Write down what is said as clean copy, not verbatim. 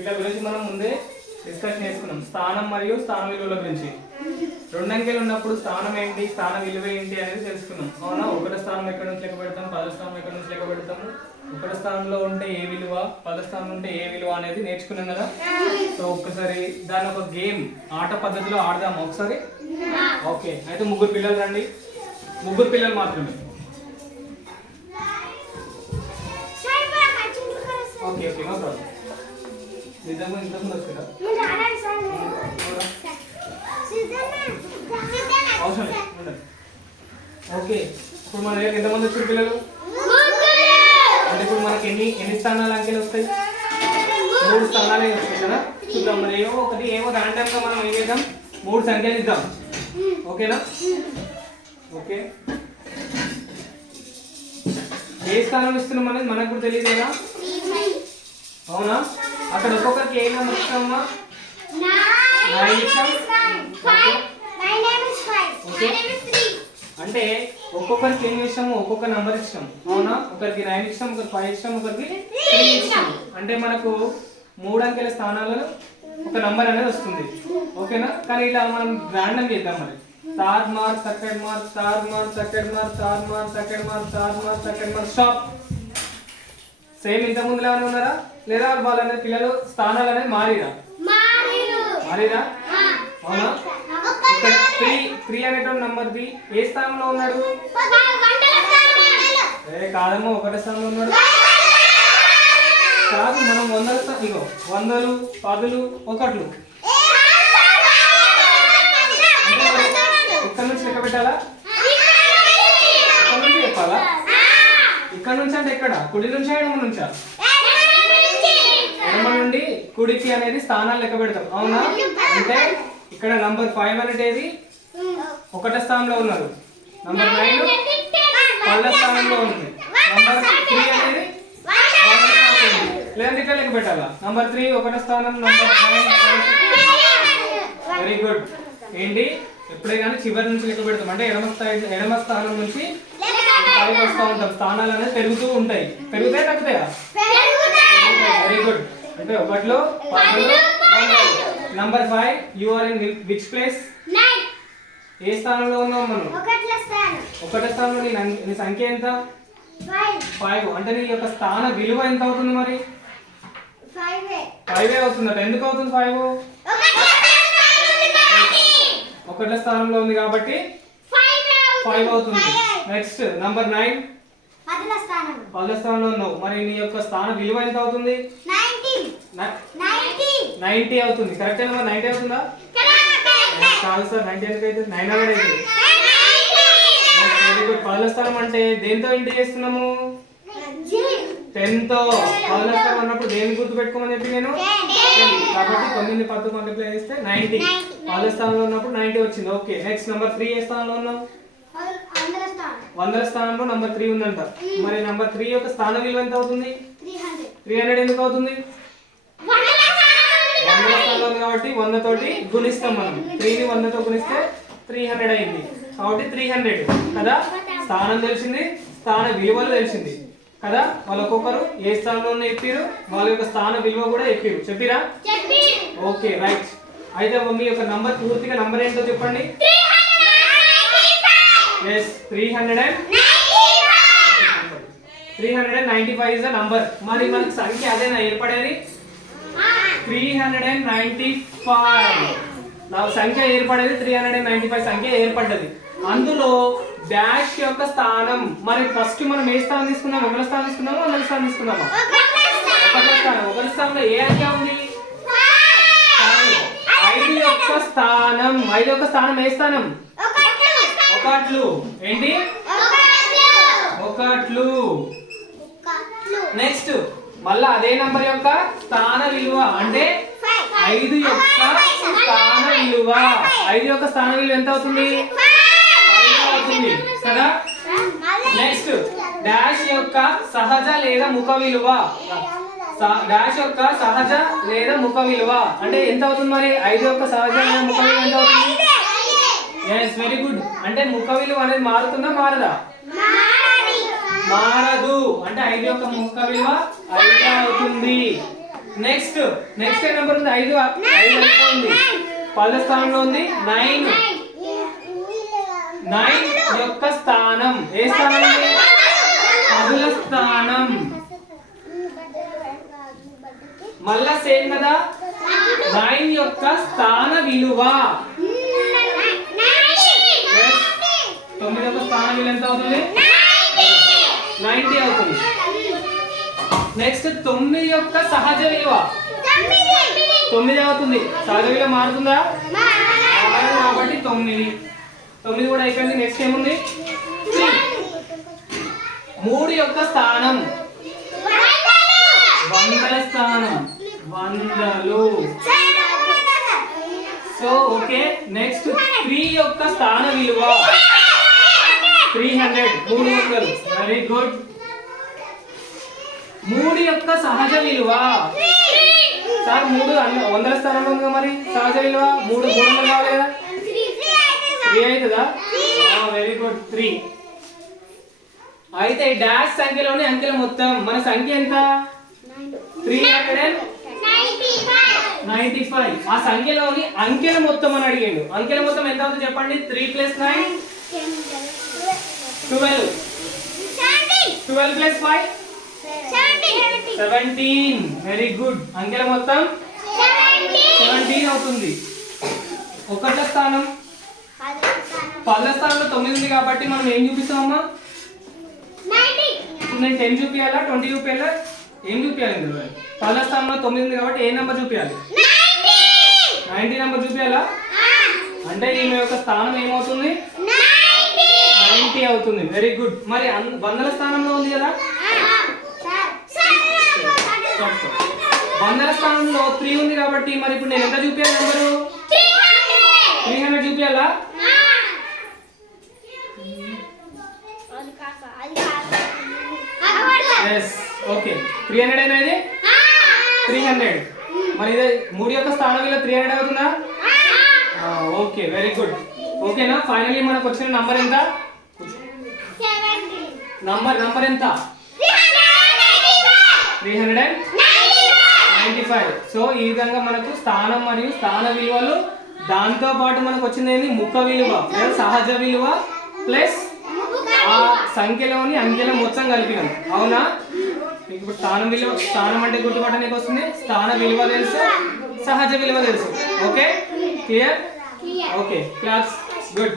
వీటి గురించి మనం ముందే డిస్కషన్ చేసుకున్నాం. స్థానం మరియు స్థాన విలువల గురించి. 2 అంకెలు ఉన్నప్పుడు స్థానం ఏంటి, స్థాన విలువ ఏంటి అనేది తెలుసుకున్నాం. అవునా? 1వ స్థానం ఎక్కడి నుంచి లెక్క పెడతాం, 10వ స్థానం ఎక్కడి నుంచి లెక్క పెడతాము, 1వ స్థానంలో ఉంటే ఏ విలువ, 10వ స్థానంలో ఉంటే ఏ విలువ అనేది నేర్చుకున్నాం కదా. సో ఒక్కసారి దాని ఒక గేమ్ ఆట పద్ధతిలో ఆడదాము ఒకసారి. ఓకే, అయితే 3 పిల్లలు రండి. 3 పిల్లలు మాత్రమే. Okay okay, no problem. ఇంతకుముందు వచ్చారా? అవసరం లేదు. ఓకే, ఇప్పుడు మన దగ్గర ఎంతమంది వచ్చారు పిల్లలు? అంటే ఇప్పుడు మనకి ఎన్ని స్థానాలు అంకెలు వస్తాయి? 3 స్థానాలే వస్తాయి కదా. చూద్దాం మరి ఏమో ర్యాండమ్ గా మనం ఏం చేద్దాం, 3 సంఖ్యలు ఇద్దాం. ఓకేనా? ఓకే, ఏ స్థానం ఇస్తున్నాం అనేది మనకు కూడా తెలియదు కదా. అవునా? అక్కడ ఒక్కొక్కరికి ఏ నెంబర్ ఇస్తామమ్మా? 9 ఇచ్చాం. అంటే ఒక్కొక్కరికి ఏం చేసాము, ఒక్కొక్క నెంబర్ ఇచ్చాం. అవునా? ఒకరికి 9 ఇచ్చాం, ఒకరికి 5 ఇచ్చాం, ఒకరికి 3 ఇచ్చాం. అంటే మనకు 3 అంకెల స్థానాలలో ఒక నంబర్ అనేది వస్తుంది. ఓకేనా? కానీ ఇలా మనం ర్యాండమ్ చేద్దాం. మరి తార్ మార్ సెకండ్ మార్, తార్ మార్ సెకండ్ మార్, తార్ మార్ సెకండ్ మార్, తార్ మార్ సెకండ్ మార్, స్టాప్. సేమ్ ఇంత ముందులో ఏమైనా ఉన్నారా లేదా? వాళ్ళ పిల్లలు స్థానాలు అనేది మారిరా? అవునా? ఇక్కడ 3 అనేటువంటి నంబర్ బి ఏ స్థానంలో ఉన్నాడు? కాదమ్మా, 1వ స్థానంలో ఉన్నాడు. కాదు, మనం 100ల స్థానం, ఇగో 100లు 10లు 1లు ఇక్కడ నుంచి లెక్క పెట్టాలా? ఇక్కడ నుంచి చెప్పాలా? ఇక్కడ నుంచి అంటే ఎక్కడ? కుడి నుంచా ఎడమ నుంచా? ఎడమ నుండి కుడికి అనేది స్థానాలు లెక్క పెడతాం. అవునా? అంటే ఇక్కడ నంబర్ 5 అనేది 1వ స్థానంలో ఉన్నారు. నంబర్ 9 10వ స్థానంలో ఉంది. నంబర్ 3 అనేది 1వ స్థానంలో ఉంది. లేదంటే ఇక్కడ లెక్క పెట్టాలా? నంబర్ 3 1వ స్థానం, నంబర్ 9. Very good. ఏంటి, ఎప్పుడే కానీ చివరి నుంచి లెక్క పెడతాం. అంటే ఎడమ స్థానం నుంచి పైకి వస్తూ ఉంటాం. స్థానాలు అనేది పెరుగుతూ ఉంటాయి. పెరుగుతాయి తగ్గుతాయా? Very good. అంటే 1లో 10లో 100. Number 5 you are in which place? ఏ స్థానంలో ఉన్నావు మనం? 1వ స్థానంలో. నీ సంఖ్య ఎంత? 5. అంటే నీ యొక్క స్థాన విలువ ఎంత అవుతుంది మరి? 5 అవుతుందట. ఎందుకు అవుతుంది 5? 1వ స్థానంలో ఉంది కాబట్టి 5 అవుతుంది. నెక్స్ట్ నంబర్ 9 10వ స్థానంలో ఉన్నావు. మరి నీ యొక్క స్థాన విలువ ఎంత అవుతుంది? 90 అవుతుంది. కరెక్ట్ నెంబర్ 90 అవుతుందా? కాదు సార్, 90 ఎందుకు అయితే 900 అవుతుంది. Very good. 10వ స్థానం అంటే దేంతో ఇంటి చేస్తున్నాము? 10తో. 10వ స్థానం అన్నప్పుడు దేని గుర్తు పెట్టుకోమని చెప్పి నేను? కాబట్టి 9 10 మల్టిప్లై చేస్తే 90. 10వ స్థానంలో ఉన్నప్పుడు 90 వచ్చింది. ఓకే, నెక్స్ట్ నంబర్ 3 ఏ స్థానంలో ఉన్నాం? 100వ స్థానంలో నంబర్ 3 ఉందంట. మరి నంబర్ 3 యొక్క స్థాన విలువ ఎంత అవుతుంది? 300 ఎందుకు అవుతుంది? 100వ స్థానంలో ఉంది కాబట్టి 100 తోటి గుణిస్తాం మనం. 3ని 100తో గుణిస్తే 300 అయింది. కాబట్టి 300 కదా. స్థానం తెలిసింది, స్థాన విలువలు తెలిసింది కదా. వాళ్ళు ఒక్కొక్కరు ఏ స్థానంలో ఉన్న చెప్పారు, వాళ్ళ యొక్క స్థాన విలువ కూడా చెప్పిరా? Okay, right. అయితే మీ యొక్క నంబర్ పూర్తిగా నంబర్ ఏంటో చెప్పండి. 395 is the number. మరి మనకి సంఖ్య అదేనా ఏర్పడేది? 395. నా సంఖ్య ఏర్పడేది 395 సంఖ్య ఏర్పడ్డది. అందులో డాష్ యొక్క స్థానం. మరి ఫస్ట్ మనం ఏ స్థానం తీసుకున్నాం? 1వ స్థానం తీసుకున్నామా 100వ స్థానం తీసుకున్నామా? 1వ స్థానం. 1వ స్థానంలో ఏ అంకె ఉంది? 5 యొక్క స్థానం. 5 యొక్క స్థానం ఏ స్థానం? 1. ఏంటి? 1. నెక్స్ట్ మళ్ళా అదే నంబర్ యొక్క స్థాన విలువ. అంటే 5 యొక్క స్థాన విలువ. 5 యొక్క స్థాన విలువ ఎంత అవుతుంది? 5 అవుతుంది కదా. నెక్స్ట్ డాష్ యొక్క సహజ లేదా ముఖ విలువ. డాష్ యొక్క సహజ లేదా ముఖ విలువ అంటే ఎంత అవుతుంది మరి? 5 యొక్క సహజ లేదా ముఖ విలువ ఎంత అవుతుంది? yes very good. అంటే ముఖ విలువ అనేది మారుతుందా మారదా? మారదు. అంటే 5 యొక్క ముఖ విలువ 5 అవుతుంది. నెక్స్ట్ ఏ నెంబర్ ఉంది? 5 ఉంది. పదుల స్థానంలో ఉంది 9. 9 యొక్క స్థానం ఏ స్థానం ఉంది? పదుల స్థానం. మళ్ళా సేమ్ కదా. 9 యొక్క స్థాన విలువ 9 యొక్క స్థాన విలువ ఎంత అవుతుంది? 90 అవుతుంది. నెక్స్ట్ 9 యొక్క సహజ విలువ 9 అవుతుంది. సహజ విలువ మారుతుందా? కాబట్టి 9 కూడా అయిపోయింది. నెక్స్ట్ ఏముంది? 3 యొక్క స్థానం వందల స్థానం, వందలు. So okay. నెక్స్ట్ 3 యొక్క స్థాన విలువ 300, 300. Very good. 3 యొక్క సహజ విలువ సార్ 3 వందల స్థానంలో ఉంది. మరి సహజ విలువ 300 కావాలి కదా. 3 అవుతుందా? Very good. 3. అయితే డాష్ సంఖ్యలోని అంకెల మొత్తం మన సంఖ్య ఎంత? 395. ఆ సంఖ్యలోని అంకెల మొత్తం అని అడిగాడు. అంకెల మొత్తం ఎంత అవుతుంది చెప్పండి? 3 + 9 12. 12 + 5 17. Very good. అంకెల మొత్తం 17 అవుతుంది. ఒకటో స్థానం పదుల స్థానంలో 9 ఉంది కాబట్టి మనం ఏం చూపిస్తామమ్మా? ఇప్పుడు నేను 10 చూపించాలా, 20 చూపించాలా, ఏం చూపించాలి? ఇందులో పదుల స్థానంలో 9 ఉంది కాబట్టి ఏ నెంబర్ చూపించాలి? 90 నెంబర్ చూపించాలా? అంటే ఈమె యొక్క స్థానం ఏమవుతుంది? 90 అవుతుంది. Very good. మరి వందల స్థానంలో ఉంది కదా. వందల స్థానంలో 3 ఉంది కాబట్టి మరి ఇప్పుడు నేను ఎంత చూపించాలి నెంబరు? 300 చూపించాలా? ఎస్. ఓకే. 300 అనేది 300. మరి ఇదే 3 యొక్క స్థాన విలువ 300 అవుతుందా? ఓకే. Very good. ఓకేనా? ఫైనల్లీ మనకు వచ్చిన నంబర్ ఎంత? నంబర్ ఎంత? 395. సో ఈ విధంగా మనకు స్థానం మరియు స్థాన విలువలు, దాంతో పాటు మనకు వచ్చింది ఏంటి? ముఖ విలువ లేదా సహజ విలువ ప్లస్ ఆ సంఖ్యలోని అంకెల మొత్తం కలిపినాం. అవునా? ఇప్పుడు స్థానం అంటే గుర్తుపట్టడానికి వస్తుంది. స్థాన విలువ తెలుసు, సహజ విలువ తెలుసు. Okay, clear? Okay, class good.